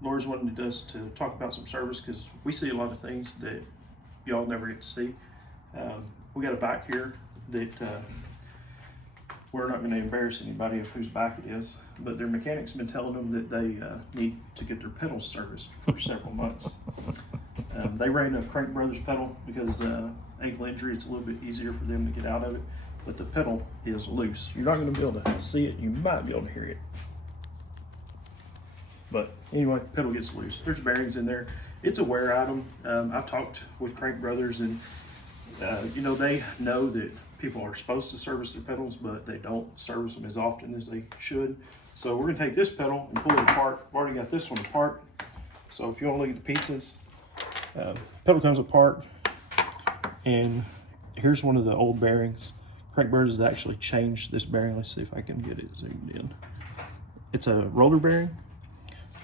Laura's wanted us to talk about some service because we see a lot of things that y'all never get to see. We got a bike here that we're not going to embarrass anybody of whose bike it is, but their mechanics have been telling them that they need to get their pedals serviced for several months. They ran a Crankbrother's pedal because ankle injury, it's a little bit easier for them to get out of it, but the pedal is loose. You're not going to be able to see it, you might be able to hear it. But anyway, pedal gets loose. There's bearings in there. It's a wear item. I've talked with Crankbrothers, and you know, they know that people are supposed to service their pedals, but they don't service them as often as they should. So we're gonna take this pedal and pull it apart. I've already got this one apart. So if you wanna look at the pieces, pedal comes apart, and here's one of the old bearings. Crankbrothers has actually changed this bearing. Let's see if I can get it zoomed in. It's a roller bearing.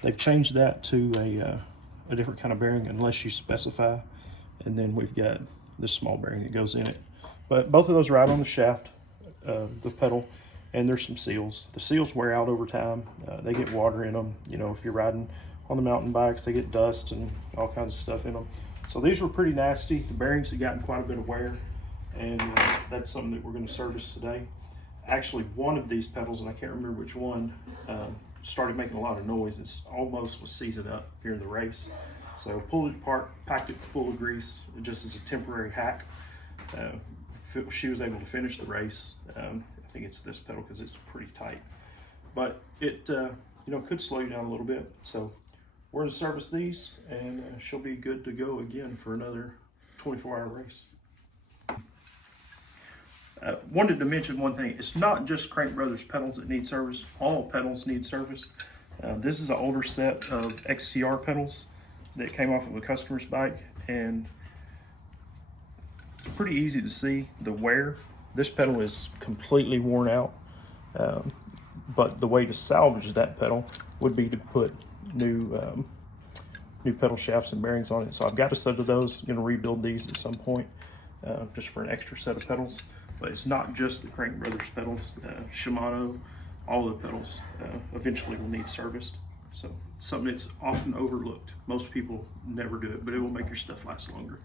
They've changed that to a different kind of bearing unless you specify. And then we've got this small bearing that goes in it. But both of those ride on the shaft of the pedal, and there's some seals. The seals wear out over time. They get water in them. You know, if you're riding on the mountain bikes, they get dust and all kinds of stuff in them. So these were pretty nasty. The bearings have gotten quite a bit of wear, and that's something that we're going to service today. Actually, one of these pedals, and I can't remember which one, started making a lot of noise. It's almost was seizing up during the race. So pulled it apart, packed it full of grease, just as a temporary hack. She was able to finish the race. I think it's this pedal because it's pretty tight, but it you know, could slow you down a little bit. So we're going to service these, and she'll be good to go again for another 24-hour race. Wanted to mention one thing. It's not just Crankbrothers pedals that need service. All pedals need service. This is an older set of XTR pedals that came off of a customer's bike, and it's pretty easy to see the wear. This pedal is completely worn out, but the way to salvage that pedal would be to put new pedal shafts and bearings on it. So I've got a set of those. I'm going to rebuild these at some point just for an extra set of pedals. But it's not just the Crankbrothers pedals. Shimano, all the pedals eventually will need serviced. So something that's often overlooked. Most people never do it, but it will make your stuff last longer.